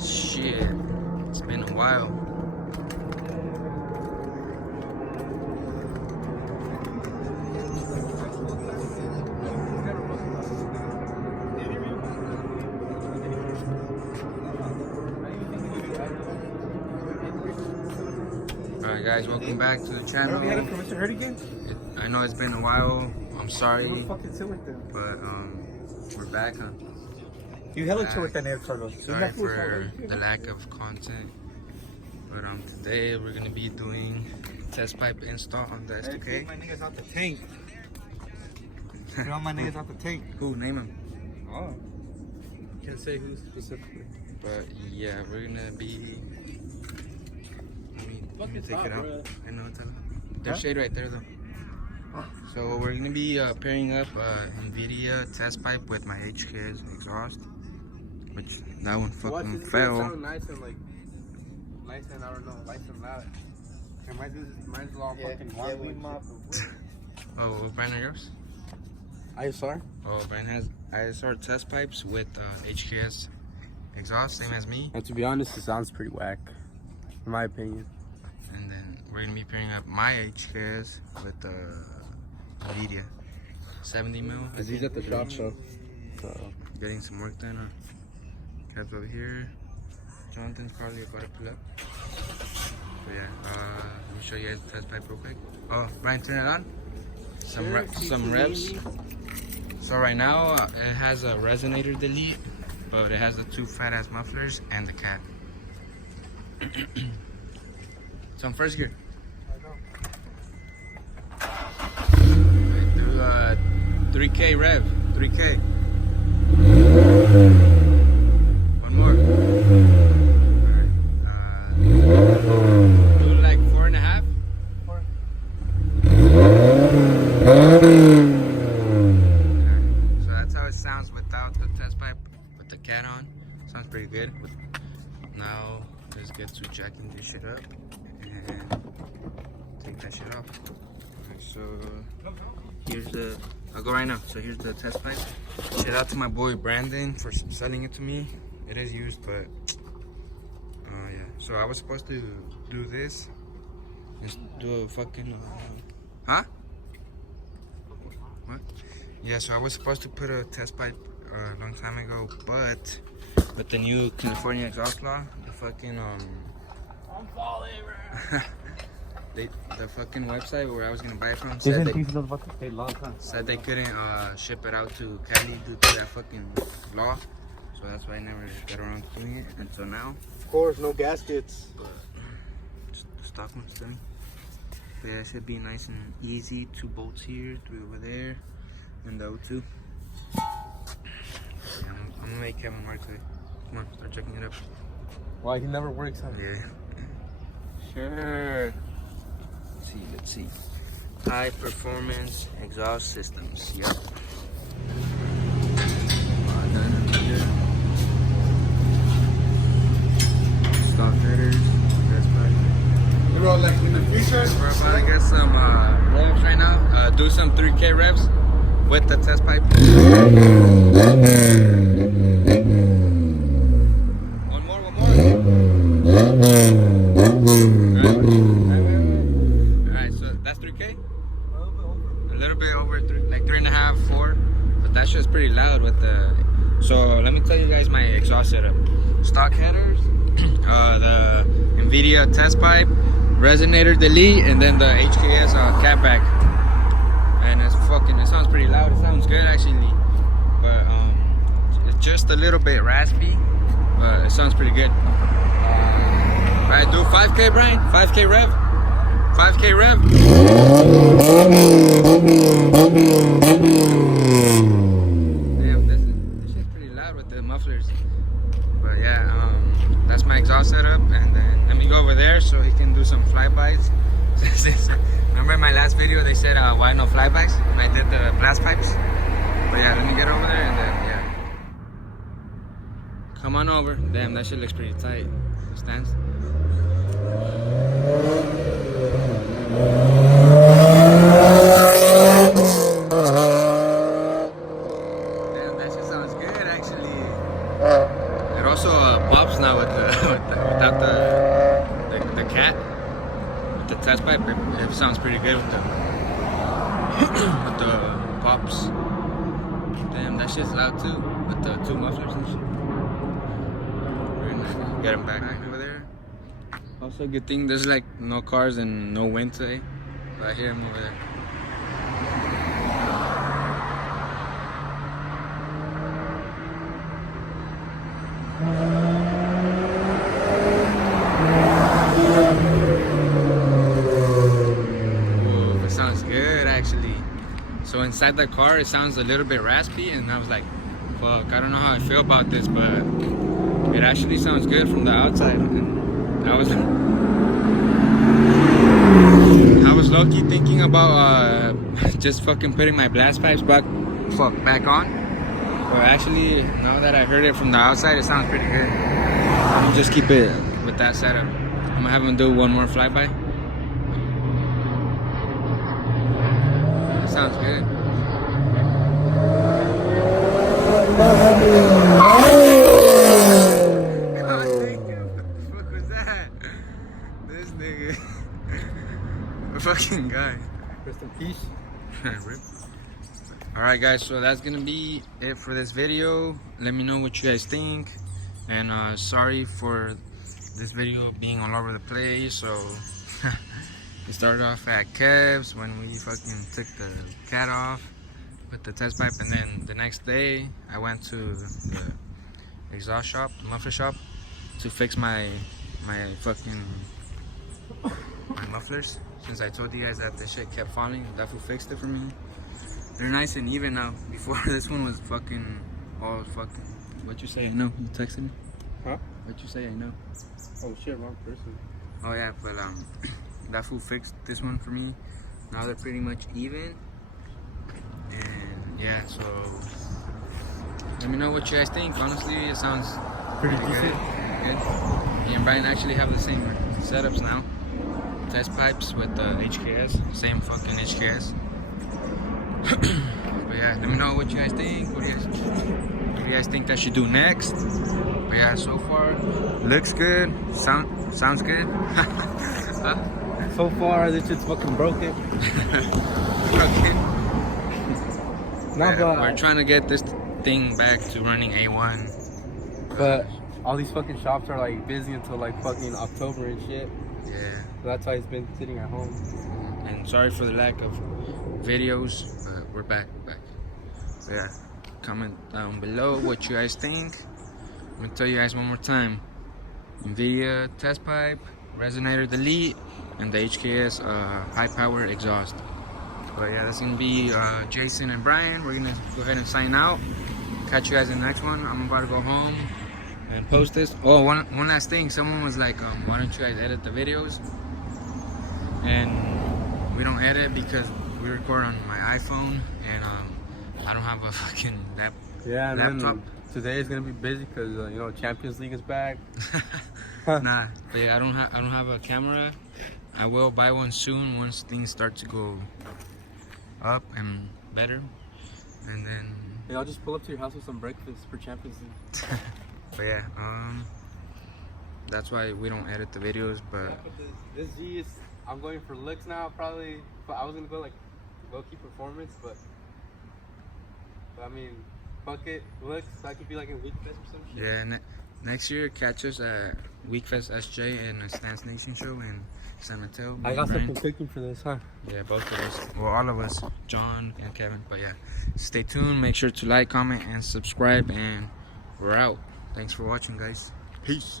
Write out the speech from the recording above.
Shit, it's been a while. Alright guys, welcome back to the channel. I know it's been a while. I'm sorry, but we're back. You hella chill with that name, Carlos. Sorry for the lack of content, but today we're gonna be doing test pipe install on the S2000. My niggas out the tank. My niggas out the tank. Who? Name him. Oh, can't say who specifically. But yeah, we're gonna be. Let me take it out. I know it's there's shade right there though. So we're gonna be pairing up Invidia test pipe with my HKS exhaust, which that one fucking fell. Sound nice and I don't know, nice and loud. And mine's all fucking wild. Oh, what brand are yours? ISR? Oh, Brian has ISR test pipes with HKS exhaust, same as me. And to be honest, it sounds pretty whack, in my opinion. And then we're gonna be pairing up my HKS with Invidia 70 mil. He's at the shop, so Getting some work done. Kept over here. Jonathan's probably about to pull up. But yeah, let me show you guys the test pipe real quick. Oh, Brian, turn it on. Some revs. So right now it has a resonator delete, but it has the two fat ass mufflers and the cat. So I'm first gear. Right, do 3K rev, 3K. One more. Do like 4.5. So that's how it sounds without the test pipe, with the cat on. Sounds pretty good. Now let's get to jacking this shit up and take that shit off. Alright, so here's the, I'll go right now. So here's the test pipe. Shout out to my boy Brandon for selling it to me. It is used, but yeah. So I was supposed to do this, just do a fucking huh? What? Yeah, so I was supposed to put a test pipe a long time ago, but with the new California exhaust law, the fucking I'm falling, bro. The fucking website where I was gonna buy it from said they couldn't ship it out to Cali due to that fucking law. So that's why I never got around to doing it until now. of course, no gaskets. But just the stock one's done. But yeah, it should be nice and easy. 2 bolts here, 3 over there, and the O2. Yeah, I'm gonna make Kevin work today. Come on, start checking it up. Why he never works, huh? Yeah. Sure. Let's see. High performance exhaust systems. Yep. Stock headers. That's fine. You know, like in the future, We're about to get some revs right now. Do some 3K revs with the test pipe. One more. Alright, so that's 3K? A little bit over 3, like 3.5, 4. But that shit's pretty loud with the. So let me tell you guys my exhaust setup. Stock headers, the Invidia test pipe, resonator delete, and then the HKS catback. And it sounds pretty loud. It sounds good actually, but it's just a little bit raspy, but it sounds pretty good. Right, do 5K, Brian. 5K rev. 5K rev. Damn, this shit's pretty loud with the mufflers. But yeah, that's my exhaust setup, and then let me go over there so he can do some flybys. Remember in my last video they said why no flybys? I did the blast pipes. But yeah, let me get over there and then yeah. Come on over. Damn, that shit looks pretty tight. It stands. Damn, that shit test pipe, it sounds pretty good with the with the pops. Damn, that shit's loud too with the two mufflers and shit. Very nice. Get him back over there. Also, good thing there's like no cars and no wind today. But I hear him over there. Ooh, it sounds good actually. So inside the car it sounds a little bit raspy, and I was like, fuck, I don't know how I feel about this, but it actually sounds good from the outside. And I was low-key thinking about just fucking putting my blast pipes back on. But actually, now that I heard it from the outside, it sounds pretty good. I'm gonna just keep it with that setup. I'm gonna have him do one more flyby. It sounds good. God damn, what the fuck was that? This nigga. A fucking guy. Rest in peace. Alright guys, so that's gonna be it for this video. Let me know what you guys think, and sorry for this video being all over the place. So it started off at Kev's when we fucking took the cat off with the test pipe, and then the next day I went to the exhaust shop, the muffler shop, to fix my mufflers, since I told you guys that the shit kept falling. That fool fixed it for me. They're nice and even now. Before, this one was fucking all fucking. What you say? I know. You texted me? Huh? What you say? I know. Oh shit, wrong person. Oh yeah, but that fool fixed this one for me. Now they're pretty much even. And yeah, so let me know what you guys think. Honestly, it sounds Pretty good. decent. Good. Me and Brian actually have the same setups now. Test pipes with the HKS, same fucking HKS. But yeah, let me know what you guys think. What do you guys think that should do next? But yeah, so far looks good. Sounds good. Huh? So far, this shit's fucking broken. Okay. Not Yeah, we're trying to get this thing back to running A1. But all these fucking shops are like busy until like fucking October and shit. Yeah. So that's why he's been sitting at home. And sorry for the lack of videos, but we're back. So yeah, comment down below what you guys think. I'm gonna tell you guys one more time: Invidia test pipe, resonator delete, and the HKS high power exhaust. But yeah, that's gonna be Jason and Brian. We're gonna go ahead and sign out. Catch you guys in the next one. I'm about to go home and post this. Oh, one last thing. Someone was like, why don't you guys edit the videos? And we don't edit because we record on my iPhone, and I don't have a fucking laptop. Today is gonna be busy because you know, Champions League is back. Nah, but yeah, I don't have a camera. I will buy one soon once things start to go up and better, and then Hey, I'll just pull up to your house with some breakfast for Champions League. but yeah, that's why we don't edit the videos. But this G is, I'm going for looks now probably. But I was gonna go like low-key performance, but I mean, fuck it, looks. I could be like in Week Fest or some shit. yeah, next year catch us at Week Fest SJ and a Stance Nation show in San Mateo. I got something cooking for this, huh? Yeah, both of us. Well, all of us, John and Kevin. But yeah, stay tuned. Make sure to like, comment, and subscribe. And we're out. Thanks for watching, guys. Peace.